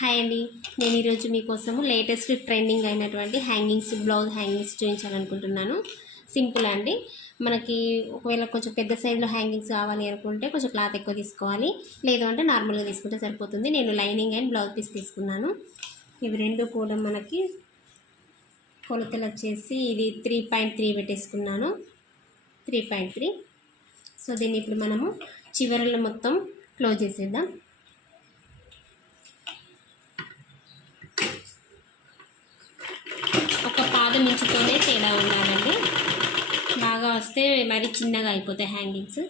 Hi అండి, నేను ఈరోజు మీకోసము లేటెస్ట్ ట్రెండింగ్ అయినటువంటి బ్లౌజ్ హ్యాంగింగ్స్ చూపించాలనుకుంటున్నాను. సింపుల్ అండి. మనకి ఒకవేళ కొంచెం పెద్ద సైజులో హ్యాంగింగ్స్ కావాలి అనుకుంటే కొంచెం క్లాత్ ఎక్కువ తీసుకోవాలి, లేదు అంటే నార్మల్గా తీసుకుంటే సరిపోతుంది. నేను లైనింగ్ అండ్ బ్లౌజ్ పీస్ తీసుకున్నాను. ఇవి రెండు కూడా మనకి కొలతలు వచ్చేసి ఇది 3.3 పెట్టేసుకున్నాను. 3.3. సో దీన్ని ఇప్పుడు మనము చివరలు మొత్తం క్లోజ్ చేసేద్దాం. ఒక పాదం ఇంచుతోనే తేడా ఉండాలండి. బాగా వస్తే మరి చిన్నగా అయిపోతాయి హ్యాంగింగ్స్.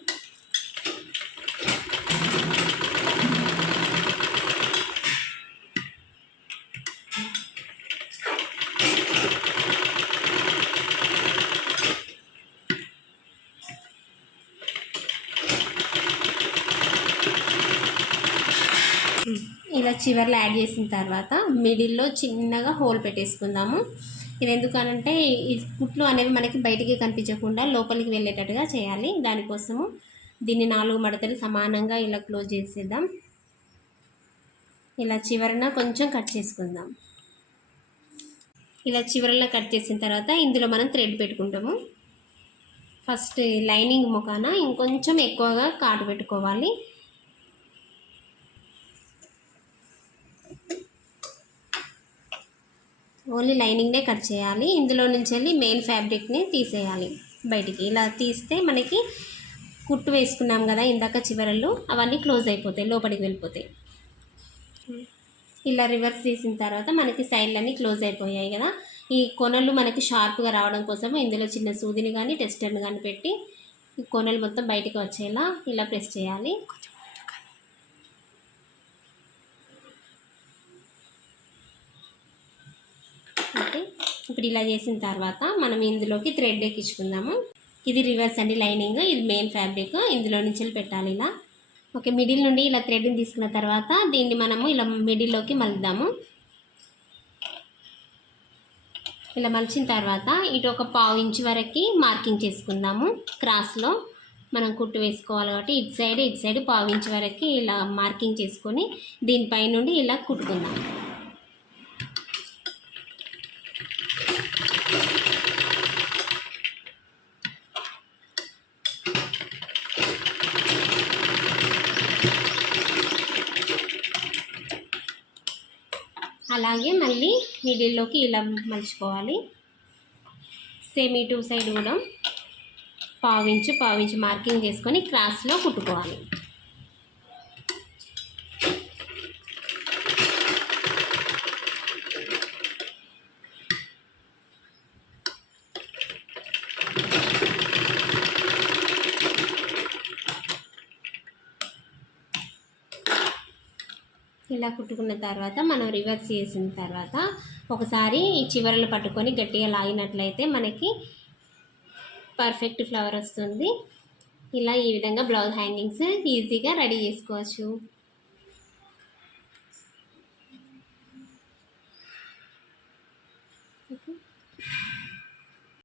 ఇలా చివర్లో యాడ్ చేసిన తర్వాత మిడిల్లో చిన్నగా హోల్ పెట్టేసుకుందాము. ఇది ఎందుకనంటే ఈ కుట్లు అనేవి మనకి బయటికి కనిపించకుండా లోపలికి వెళ్ళేటట్టుగా చేయాలి. దానికోసము దీన్ని 4 మడతలు సమానంగా ఇలా క్లోజ్ చేసేద్దాం. ఇలా చివరన కొంచెం కట్ చేసుకుందాం. ఇలా చివరలో కట్ చేసిన తర్వాత ఇందులో మనం థ్రెడ్ పెట్టుకుంటాము. ఫస్ట్ లైనింగ్ ముఖాన ఇంకొంచెం ఎక్కువగా కాటు పెట్టుకోవాలి. ఓన్లీ లైనింగ్నే కట్ చేయాలి. ఇందులో నుంచి వెళ్ళి మెయిన్ ఫ్యాబ్రిక్ని తీసేయాలి బయటికి. ఇలా తీస్తే మనకి కుట్టు వేసుకున్నాం కదా ఇందాక చివరలు, అవన్నీ క్లోజ్ అయిపోతాయి, లోపలికి వెళ్ళిపోతాయి. ఇలా రివర్స్ తీసిన తర్వాత మనకి సైడ్లన్నీ క్లోజ్ అయిపోయాయి కదా. ఈ కొనలు మనకి షార్ప్గా రావడం కోసం ఇందులో చిన్న సూదిని కానీ టెస్టర్ని కానీ పెట్టి ఈ కొనలు మొత్తం బయటికి వచ్చేలా ఇలా ప్రెస్ చేయాలి. ఓకే, ఇప్పుడు ఇలా చేసిన తర్వాత మనం ఇందులోకి థ్రెడ్ ఎక్కించుకుందాము. ఇది రివర్స్ అండి లైనింగ్, ఇది మెయిన్ ఫ్యాబ్రిక్. ఇందులో నుంచి పెట్టాలి ఇలా. ఓకే, మిడిల్ నుండి ఇలా థ్రెడ్ని తీసుకున్న తర్వాత దీన్ని మనము ఇలా మిడిల్లోకి మలుద్దాము. ఇలా మలిచిన తర్వాత ఇటు ఒక 1/2 ఇంచు వరకు మార్కింగ్ చేసుకుందాము. క్రాస్లో మనం కుట్టు వేసుకోవాలి కాబట్టి ఇటు సైడ్ 1/2 ఇంచు వరకు ఇలా మార్కింగ్ చేసుకొని దీనిపై నుండి ఇలా కుట్టుకుందాం. అలాగే మళ్ళీ మిడిల్లోకి ఇలా మలుచుకోవాలి. సేమ్ ఇటు సైడ్ కూడా 1/2 ఇంచు మార్కింగ్ చేసుకొని క్రాస్లో కుట్టుకోవాలి. ఇలా కుట్టుకున్న తర్వాత మనం రివర్స్ చేసిన తర్వాత ఒకసారి ఈ చివరలు పట్టుకొని గట్టిగా లాగినట్లయితే మనకి పర్ఫెక్ట్ ఫ్లవర్ వస్తుంది. ఇలా ఈ విధంగా బ్లౌజ్ హ్యాంగింగ్స్ ఈజీగా రెడీ చేసుకోవచ్చు.